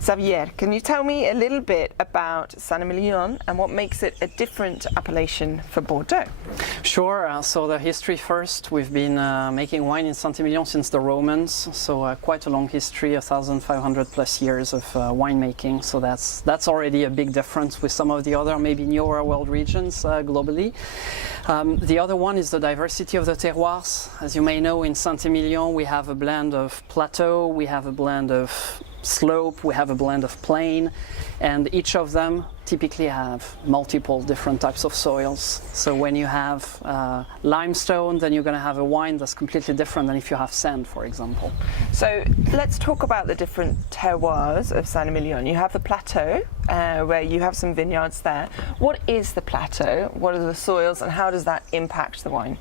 Xavier, can you tell me a little bit about Saint-Emilion and what makes it a different appellation for Bordeaux? Sure. So the history first, we've been making wine in Saint-Emilion since the Romans, so quite a long history, 1,500 plus years of winemaking. So that's already a big difference with some of the other maybe newer world regions globally. The other one is the diversity of the terroirs. As you may know, in Saint-Emilion we have a blend of plateau, we have a blend of slope, we have a blend of plain, and each of them typically have multiple different types of soils. So when you have limestone, then you're going to have a wine that's completely different than if you have sand, for example. So let's talk about the different terroirs of Saint-Emilion. You have the plateau, where you have some vineyards there. What is the plateau? What are the soils, and how does that impact the wine?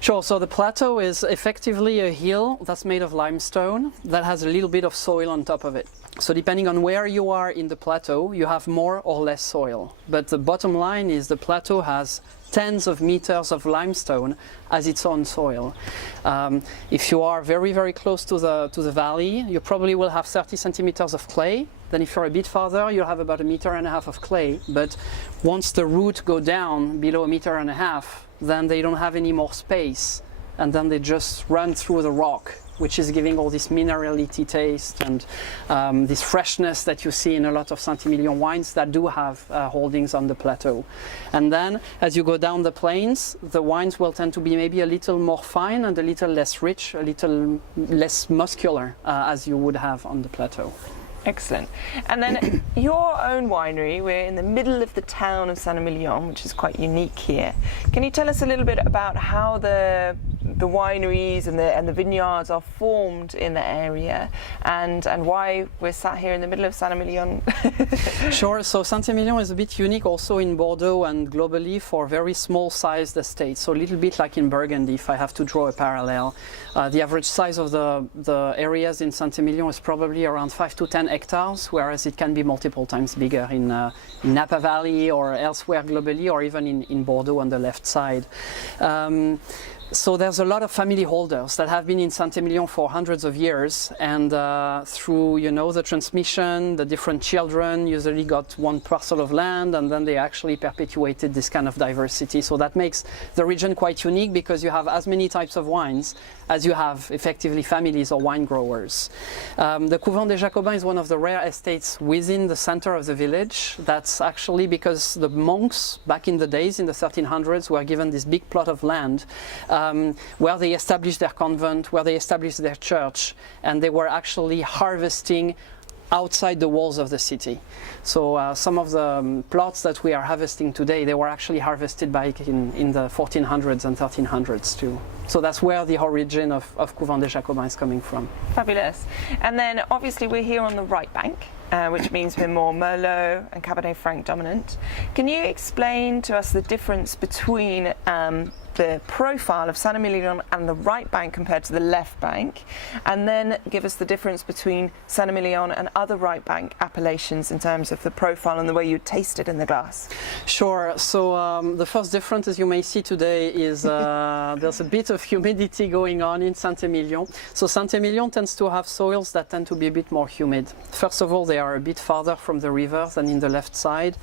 Sure, so the plateau is effectively a hill that's made of limestone that has a little bit of soil on top of it. So depending on where you are in the plateau, you have more or less soil. But the bottom line is the plateau has tens of meters of limestone as its own soil. If you are very, very close to the valley, you probably will have 30 centimeters of clay. Then if you're a bit farther, you'll have about 1.5 meters of clay. But once the roots go down below 1.5 meters, then they don't have any more space. And then they just run through the rock, which is giving all this minerality taste and this freshness that you see in a lot of Saint-Emilion wines that do have holdings on the plateau. And then as you go down the plains, the wines will tend to be maybe a little more fine and a little less rich, a little less muscular as you would have on the plateau. Excellent. And then your own winery, we're in the middle of the town of Saint-Emilion, which is quite unique here. Can you tell us a little bit about how the wineries and the vineyards are formed in the area, and why we're sat here in the middle of Saint-Emilion? Sure. So Saint-Emilion is a bit unique also in Bordeaux and globally for very small sized estates. So a little bit like in Burgundy, if I have to draw a parallel. The average size of the areas in Saint-Emilion is probably around 5 to 10 hectares, whereas it can be multiple times bigger in Napa Valley or elsewhere globally, or even in Bordeaux on the left side. So there's a lot of family holders that have been in Saint-Emilion for hundreds of years, and through the transmission, the different children usually got one parcel of land, and then they actually perpetuated this kind of diversity. So that makes the region quite unique, because you have as many types of wines as you have effectively families or wine growers. The Couvent des Jacobins is one of the rare estates within the center of the village. That's actually because the monks back in the days, in the 1300s, were given this big plot of land where they established their convent, where they established their church, and they were actually harvesting outside the walls of the city. So some of the plots that we are harvesting today, they were actually harvested back in the 1400s and 1300s too. So that's where the origin of Couvent des Jacobins is coming from. Fabulous. And then obviously we're here on the right bank, which means we're more Merlot and Cabernet Franc dominant. Can you explain to us the difference between the profile of Saint-Emilion and the right bank compared to the left bank, and then give us the difference between Saint-Emilion and other right bank appellations in terms of the profile and the way you taste it in the glass? Sure. So the first difference, as you may see today, is there's a bit of humidity going on in Saint-Emilion. So Saint-Emilion tends to have soils that tend to be a bit more humid. First of all, they are a bit farther from the river than in the left side,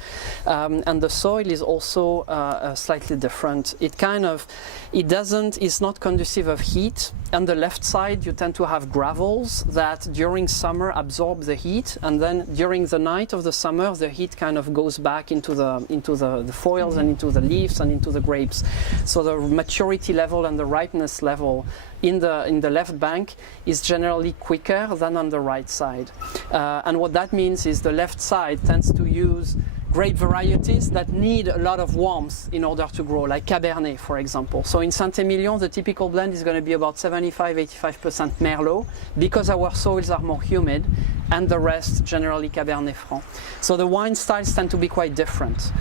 and the soil is also slightly different. It's not conducive of heat. On the left side, you tend to have gravels that during summer absorb the heat, and then during the night of the summer, the heat kind of goes back into the foils and into the leaves and into the grapes. So the maturity level and the ripeness level in the left bank is generally quicker than on the right side. And what that means is the left side tends to use grape varieties that need a lot of warmth in order to grow, like Cabernet, for example. So in Saint-Emilion, the typical blend is going to be about 75-85% Merlot, because our soils are more humid, and the rest generally Cabernet Franc. So the wine styles tend to be quite different.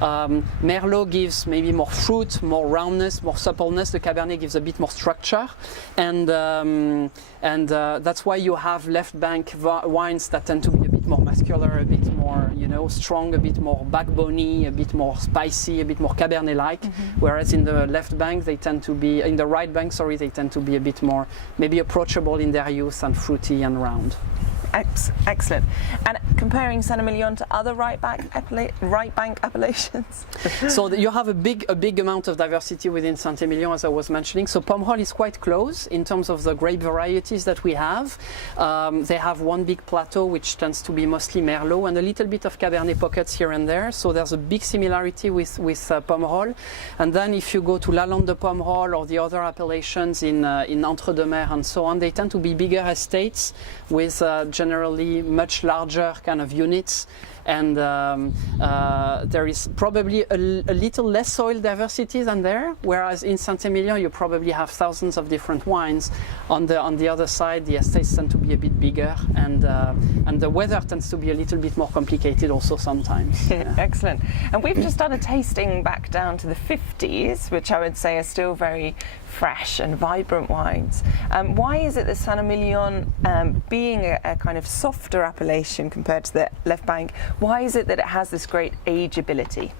Merlot gives maybe more fruit, more roundness, more suppleness. The Cabernet gives a bit more structure, and that's why you have left bank wines that tend to be a bit more muscular, a bit more strong, a bit more backboney, a bit more spicy, a bit more Cabernet-like. Whereas in the left bank, they tend to be in the right bank. Sorry, they tend to be a bit more maybe approachable in their youth and fruity and round. Excellent. And comparing Saint-Emilion to other right bank appellations? So you have a big amount of diversity within Saint-Emilion, as I was mentioning. So Pomerol is quite close in terms of the grape varieties that we have. They have one big plateau, which tends to be mostly Merlot, and a little bit of Cabernet pockets here and there. So there's a big similarity with Pomerol. And then if you go to Lalande de Pomerol or the other appellations in Entre-deux-Mers and so on, they tend to be bigger estates with generally much larger kind of units, and there is probably a little less soil diversity than there, whereas in Saint-Emilion you probably have thousands of different wines. On the other side, the estates tend to be a bit bigger, and the weather tends to be a little bit more complicated also sometimes. Yeah. Excellent. And we've just done a tasting back down to the 50s, which I would say are still very fresh and vibrant wines. Why is it that Saint-Emilion, being a kind of softer appellation compared to the left bank, why is it that it has this great ageability?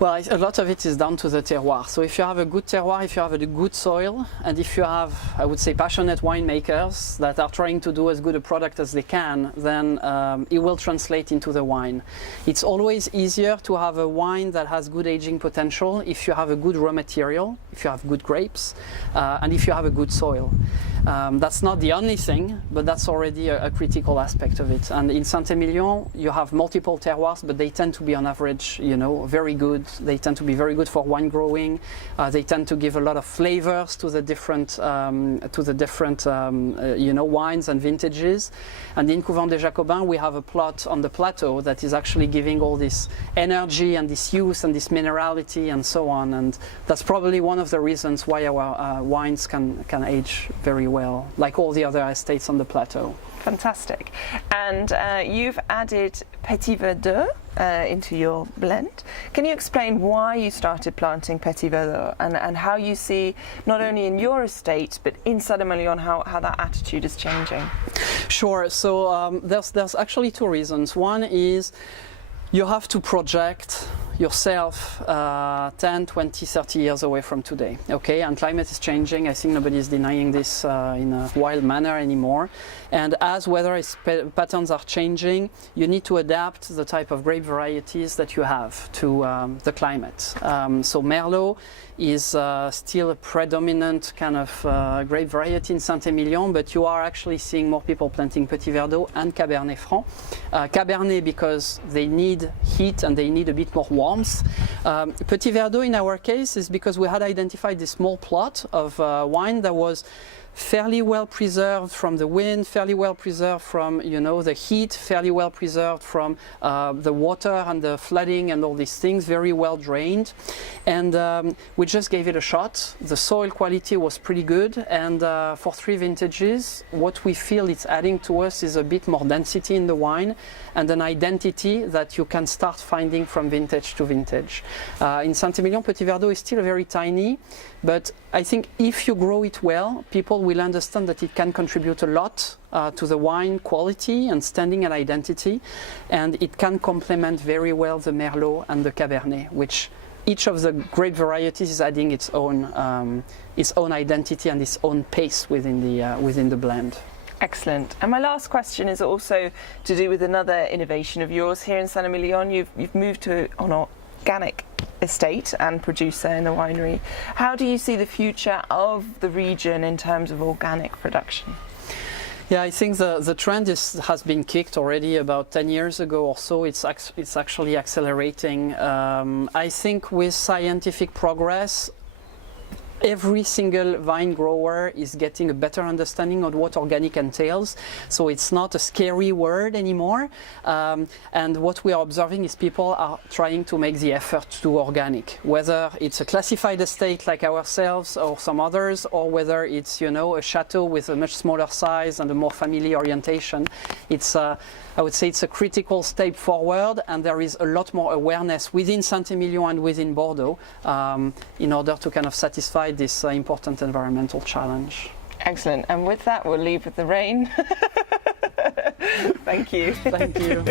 Well, a lot of it is down to the terroir. So if you have a good terroir, if you have a good soil, and if you have, I would say, passionate winemakers that are trying to do as good a product as they can, then it will translate into the wine. It's always easier to have a wine that has good aging potential if you have a good raw material, if you have good grapes, and if you have a good soil. That's not the only thing, but that's already a critical aspect of it. And in Saint-Emilion, you have multiple terroirs, but they tend to be on average, very good. They tend to be very good for wine growing. They tend to give a lot of flavors to the different, wines and vintages. And in Couvent des Jacobins, we have a plot on the plateau that is actually giving all this energy and this youth and this minerality and so on. And that's probably one of the reasons why our wines can age very well, like all the other estates on the plateau. Fantastic. And you've added Petit Verdot into your blend. Can you explain why you started planting Petit Verdot and how you see, not only in your estate, but in Saint-Emilion, how that attitude is changing? Sure. So there's actually two reasons. One is you have to project yourself 10, 20, 30 years away from today, okay? And climate is changing. I think nobody is denying this in a wild manner anymore. And as weather patterns are changing, you need to adapt the type of grape varieties that you have to the climate. So Merlot is still a predominant kind of grape variety in Saint-Emilion, but you are actually seeing more people planting Petit Verdot and Cabernet Franc. Cabernet because they need heat and they need a bit more warmth. Petit Verdot in our case is because we had identified this small plot of wine that was fairly well preserved from the wind, fairly well preserved from the heat, fairly well preserved from the water and the flooding and all these things, very well drained. And we just gave it a shot. The soil quality was pretty good, and for 3 vintages, what we feel it's adding to us is a bit more density in the wine and an identity that you can start finding from vintage to vintage. In Saint-Emilion, Petit Verdot is still very tiny, but I think if you grow it well, people will understand that it can contribute a lot to the wine quality and standing and identity, and it can complement very well the Merlot and the Cabernet, which each of the grape varieties is adding its own identity and its own pace within the blend. Excellent. And my last question is also to do with another innovation of yours here in Saint-Emilion. You've moved to an organic estate and producer in the winery. How do you see the future of the region in terms of organic production? Yeah, I think the trend has been kicked already about 10 years ago or so. It's actually accelerating. I think with scientific progress, every single vine grower is getting a better understanding of what organic entails. So it's not a scary word anymore. And what we are observing is people are trying to make the effort to do organic, whether it's a classified estate like ourselves or some others, or whether it's, a chateau with a much smaller size and a more family orientation. I would say it's a critical step forward, and there is a lot more awareness within Saint-Emilion and within Bordeaux in order to kind of satisfy this important environmental challenge. Excellent. And with that, we'll leave with the rain. Thank you. Thank you.